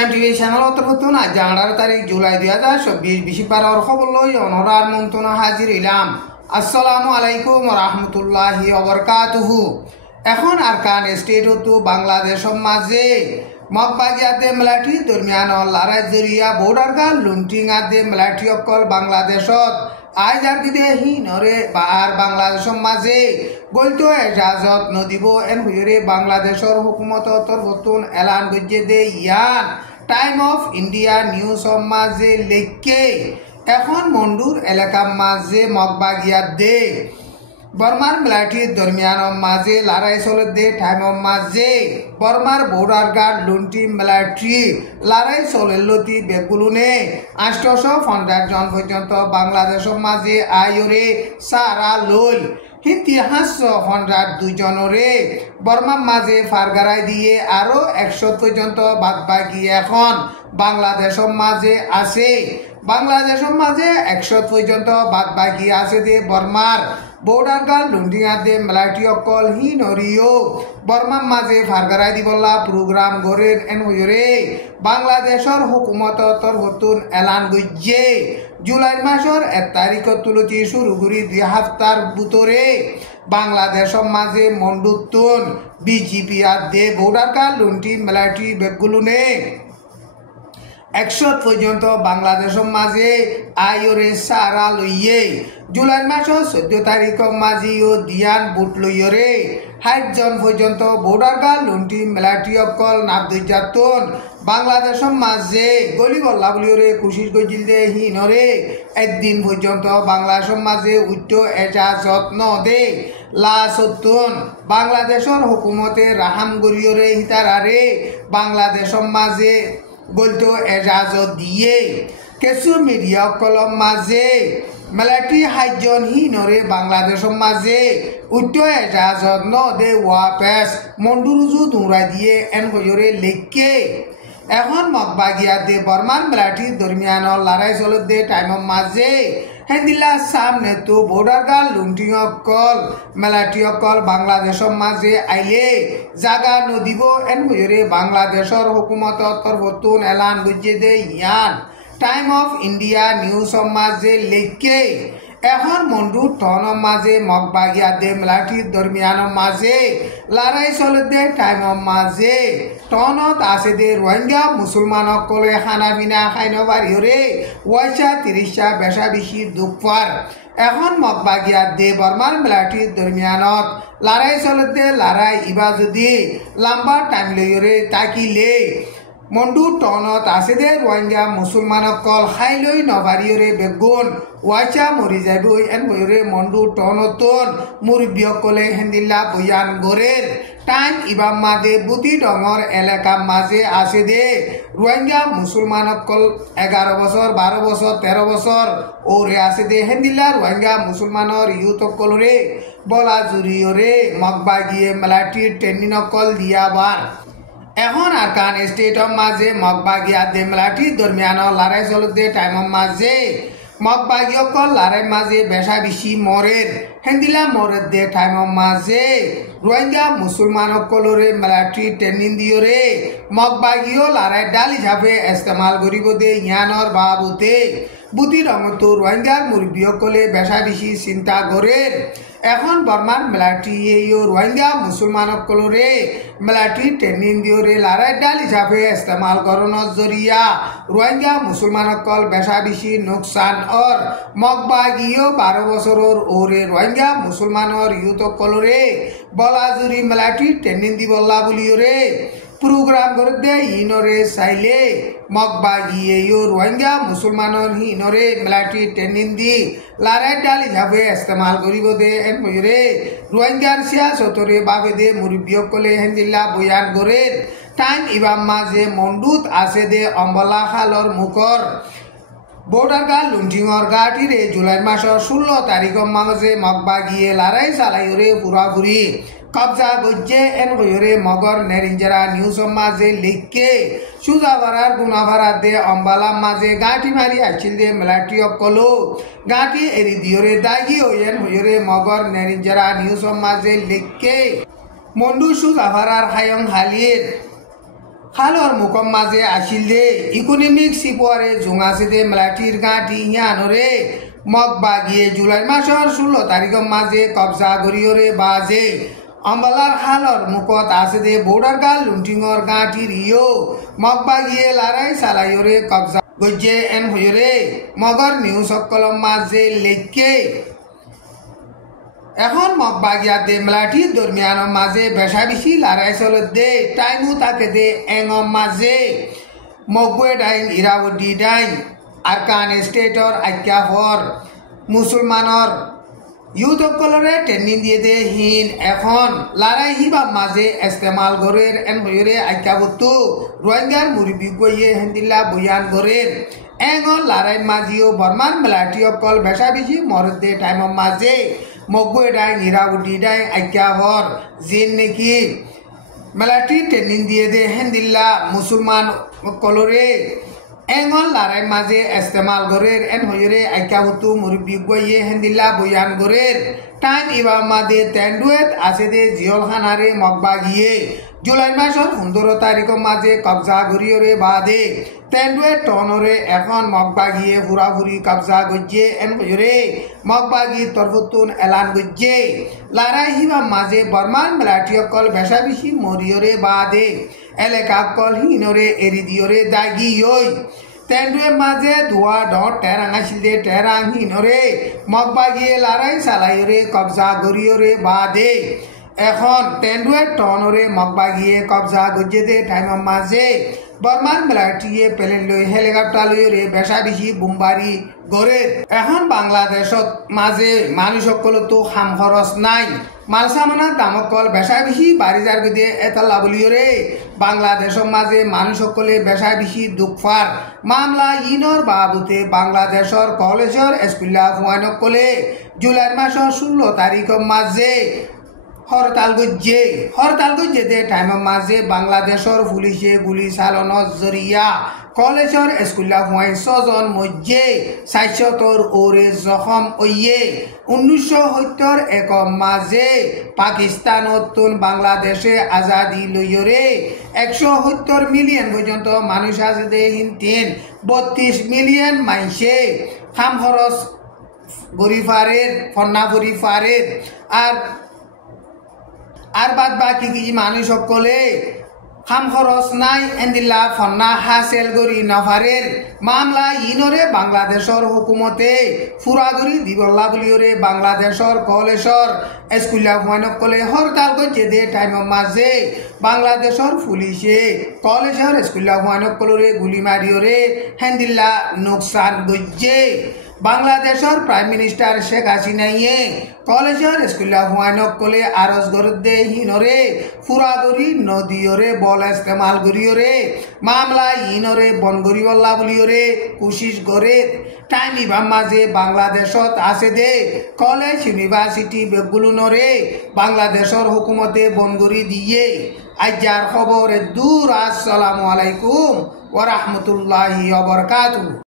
ইনাম TV channel অন্তর্ভুক্ত আজ 18 তারিখ জুলাই 2024 বিশিপাড়ার খবর লই অনরার মন্ত্রণা হাজির হইলাম। আসসালামু আলাইকুম ওয়া রাহমাতুল্লাহি ওয়া বারাকাতুহু। এখন আরকান স্টেট বাংলাদেশ মাঝে মগবাগিয়াতে মেলাটি দরমিয়ান লড়াই জরিয়া বর্ডার গাল লুন্টিং আদে মেলাটি অকল বাংলাদেশত আজ আর কিদে হি নরে আর বাংলাদেশের মাঝে গলতো এজাজত নদিব এন হুইরে বাংলাদেশের হুকুমত তরফতুন এলান গজ্জে দে ইয়ান টাইম অফ ইন্ডিয়া নিউজ মাঝে লেখকে এখন মন্ডুর এলাকা মাঝে মগবাগিয়াত দে বর্মার মেলাটির দরমিয়ান মাঝে লড়াই চলে দে টাইম মাঝে বর্মার বর্ডার গার্ড লুন্টি মেলাটি লড়াই চলেলতি বেগুলুনে 850 জন পর্যন্ত বাংলাদেশের মাঝে আয়রে সারা লই ইতিহাস 102 জনরে বর্মার মাঝে ফারগারাই দিয়ে আরো 100 পর্যন্ত বাদবাকি এখন বাংলাদেশের মাঝে আছে। বাংলাদেশের মাঝে 100 পর্যন্ত বাদবাকি আছে দে বর্মার বর্ডার গাল লুন্ডিয়া দে মেলাটি অকল হি নরিও বর্মার মাঝে ফারগারাই দিবল্লা প্রোগ্রাম গড়ের এন হইরে বাংলাদেশের হুকুমত তরফতুন এলান গজ্জে জুলাই মাসের 1 তারিখ তুলতি শুরু করি 2 সপ্তাহ ভিতরে বাংলাদেশের মাঝে মন্ডুতুন বিজেপি আর দে বর্ডার গাল লুন্টি মেলাটি বেগুলুনে 100 পর্যন্ত বাংলাদেশের মাঝে আয়রে সারা লইয়ে জুলাই মাসের 14 তারিখ মাঝে দিয়ান বুট লইরে 60 জন পর্যন্ত বর্ডার গাল লুন্টি মেলাটি অকল নাবদুজাতুন বাংলাদেশের মাঝে গলিবল্লা বলিরে কুশিস গজিল দে হিনরে একদিন পর্যন্ত বাংলাদেশের মাঝে উচ্চ এজাজত ন দে লাসতুন বাংলাদেশের হুকুমতে রাহাম গরিয়রে হিতারারে বাংলাদেশের মাঝে বলতো এজাজত দিয়ে কিছু মিডিয়া কলম মাঝে মেলাটি 60 জন হিনরে বাংলাদেশের মাঝে উচ্চ এজাজত ন দে ওয়াপেস মন্ডুরুজু দুরা দিয়ে এন হইরে লেখকে এখন মগবাগিয়া দে বর্মান মেলাটি দরমিয়ান লড়াই চলে দে টাইম মাঝে হেদিলা সামনে তো বর্ডার গাল লুন্টিং অকল মেলাটি অকল বাংলাদেশের মাঝে আইলে জাগা নদিব এন হইরে বাংলাদেশের হুকুমত তরফতুন এলান গজ্জে দে ইয়ান টাইম অফ ইন্ডিয়া নিউজ মাঝে লেখকে এখন মন্ডু টন মাঝে মগবাগিয়া দে মেলাটির দরমিয়ান মাঝে লড়াই চলে দে টাইম মাঝে টনত আছে দে রোহিঙ্গা মুসলমান সকলে খানা পিনা খাইন বাড়িরে 30টা বেশা বেশি দুঃখর এখন মগবাগিয়া দে বর্মার মেলাটির দরমিয়ানত লড়াই চলে দে লড়াই ইবা যদি লম্বা টাইম লইরে তাকিলে মন্ডু টনত আছে দে রোহিঙ্গা মুসলমান সকল খাই লই নবারিয়রে বেগুন ওয়াচা মরি যাব এন বইরে মন্ডু টনতন মুরব্বী সকলে হেন্দিল্লা বয়ান গড়ের টাইম ইবাম মাঝে বুতি ডঙর এলাকা মাঝে আছে দে রোহিঙ্গা মুসলমান সকল 11 বছর 12 বছর 13 বছর ওরে আছে দে হেন্দিল্লা রোহিঙ্গা মুসলমানের ইউথ সকলরে বলা জুরিয়রে মগবাগিয়ে মেলাটি ট্রেনিং সকল দিয়াবার এখন আরকান স্টেটের মাঝে মগবাগিয়া দে মেলাটি দরমিয়ান লড়াই চলে দে টাইম মাঝে মগবাগি অকল লড়াই মাঝে বেশা বেশি মরের হেন্দিলা মরের দে টাইম মাঝে রোহিঙ্গা মুসলমান সকলরে মেলাটি ট্রেনিং দিয়রে মগবাগিও লড়াই ডাল হিসাবে ইস্তেমাল করিব দে ইয়ানর বাবুতে বুতি রঙতো রোহিঙ্গার মুরব্বী সকলে বেশা বেশি চিন্তা করের এখন বর্মার মেলাটি রোহিঙ্গা মুসলমান সকলরে মেলাটি ট্রেনিং দিয়রে লড়াই ডাল হিসাবে ইস্তেমাল করানোর জরিয়া রোহিঙ্গা মুসলমান সকল বেশা বেশি নোকসান অর মগবাগিও 12 বছরের ওরে রোহিঙ্গা মুসলমানের ইউথ সকলরে বলাজুরি মেলাটি ট্রেনিং দিবল্লা বলিওরে প্রোগ্রাম করে দে ইনরে চাইলে মগবাগিয়ে রোহিঙ্গা মুসলমানের হিনরে মেলাটি ট্রেনিং দি লড়াই ডাল হিসাবে ইস্তেমাল করিব দে এন বইরে রোহিঙ্গার সিয়াসতরে বাবে দে মুরব্বী সকলে হেন্দিল্লা বয়ান গড়ের টাইম ইবাম মাঝে মন্ডুত আছে দে অম্বলা খালর মুখর বর্ডার গাল লুন্টিংর গাটিরে জুলাই মাসের 16 তারিখ মাঝে মগবাগিয়ে লড়াই চালাইরে পুরাপুরি কবজা গজ্জে এন হইরে মগর নেরিঞ্জারা নিউজ মাঝে লিখকে সুজাবারার গুনাভারা দে অম্বালা মাঝে গাঁটি মারি আসছিল দে মেলাটি অকলো গাঁটি এরি দিয়রে দাগি হইয়েন হইরে মগর নেরিঞ্জারা নিউজ মাঝে লিখকে মন্ডু সুজাবারার হায়ং হালির খালৰ মুখম মাঝে আছিল দে ইকোনমিক সিপরে জোঙাছে দে মেলাটির গাঁটি হিয়ানরে মগ বাগিয়ে জুলাই মাসের 16 তারিখের মাঝে কবজা করিয়রে বাজে অম্বালার খালৰ মুখত আছে দে বর্ডার গাল লুন্টিংর গাঁটির ইয়ো মগ বাগিয়ে লড়াই চালাইয়রে কবজা গজ্জে এন হইরে মগর নিউজ সকলম মাঝে লেখকে এখন মগবাগিয়াতে মেলাটি দরমিয়ানের মাঝে বেশা বেশি লড়াই চলত দে টাইমও তাকে দে এঙম মাঝে মগুয়ে ডাইন ইরাউদ্দি ডাইন আরকান স্টেটর আজ্ঞাফর মুসলমানর ইউথ সকলরে ট্রেনিং দিয়ে দে হিন এখন লড়াই হিবা মাঝে ইস্তেমাল গরের এন হইরে আজ্ঞাবতু রোহিঙ্গার মুরব্বী গইয়ে হেন্দিল্লা বয়ান গরের এঙন লড়াই মাঝিও বর্মান মেলাটি সকল বেশা বেশি মরদ দে টাইমের মাঝে মগুয়ে ডাইন ইরাউদ্দি ডাইন আজ্ঞাফর জিন নাকি মেলাটি ট্রেনিং দিয়ে দে হেন্দিল্লা মুসলমান কলরে এঙন লড়াই মাঝে ইস্তেমাল গরের এন হইরে আজ্ঞাবতু মুরব্বী গইয়ে হেন্দিল্লা বয়ান গরের টাইম ইবা মাদে তেন্ডুয়েত আছে দে জিয়লখানারে মগবাগিয়ে জুলাই মাসের 15 তারিখের মাঝে কবজা করিয়রে বাদে তেন্ডুয়ে টনরে এখন মগবাগিয়ে হুরাহুরি কবজা গজ্জে এন হইরে মগবাগি তরফতুন এলান গজ্জে লড়াই হিবা মাঝে বর্মান মেলাটি সকল বেশা বেশি মরিয়রে বাদে এলাকা কল হিনরে এরি দিয়রে দাগি ওই তেন্ডুয়ে মাঝে ধোয়া ডট টেরাং আছিল দে টেরাং হিনরে মগবাগিয়ে লড়াই চালাইয়রে কবজা করিয়রে বাদে এখন তেন্ডুয়ে টনরে মগবাগিয়ে কবজা গজ্জে দে টাইমের মাঝে বর্মান মেলাটিয়ে প্লেন লই হেলিকপ্টার লইরে বেশা বেশি বোমবারি গড়ে এখন বাংলাদেশত মাঝে মানুষ সকল তো খাম খরচ নাই মাল সামানার দাম কল বেশা বেশি বাড়ি যার গিয়ে এতলা বলিয়রে বাংলাদেশের মাঝে মানুষ সকলে বেশা বেশি দুঃখার মামলা ইনর বাবুতে বাংলাদেশের কলেজের স্কুলা ফুয়ানক কলে জুলাই মাসের 16 তারিখের মাঝে হরতাল গজ্জে দে টাইমের মাঝে বাংলাদেশের পুলিশে গুলি চালনের জরিয়া কলেজের স্কুলা হুয়াই 6 জন মধ্যে 400 ওরে জখম ওয়ে 1970 একম মাঝে পাকিস্তানত বাংলাদেশে আজাদি লইয়রে 170 মিলিয়ন পর্যন্ত মানুষ আছে দে হিনতেন 32 মিলিয়ন মাইসে খাম খরচ গরিফারের ফন্না গরিফারের আর বাদ বাকি কিছু মানুষ সকলে খাম খরচ নাই এন্দিল্লা ফন্না হাসেল গরি নফারের মামলা ইনরে বাংলাদেশের হুকুমতে ফুরাগরি দিবল্লা বলিওরে বাংলাদেশের কলেজের স্কুলা হুয়ানক কলে হরতাল গজ্জে দে টাইমের মাঝে বাংলাদেশের পুলিশে কলেজের স্কুলা হুয়ানক কলরে গুলি মারিওরে হেন্দিল্লা নোকসান গজ্জে বাংলাদেশের প্রাইম মিনিস্টার শেখ হাসিনাইয়ে কলেজের স্কুলা হুয়ানক কলে আরজ গরদে হিনরে ফুরাগরি নদীয়রে বল ইস্তেমাল করিয়রে মামলা ইনরে বন গরিবল্লা বলিয়রে কোশিশ করে টাইম ইবাম মাঝে বাংলাদেশত আছে দে কলেজ ইউনিভার্সিটি বেগুলুনরে বাংলাদেশের হুকুমতে বন গরি দিয়ে আজার খবর দূর। আসসালামু আলাইকুম ওয়া রাহমাতুল্লাহি ওয়া বারাকাতুহু।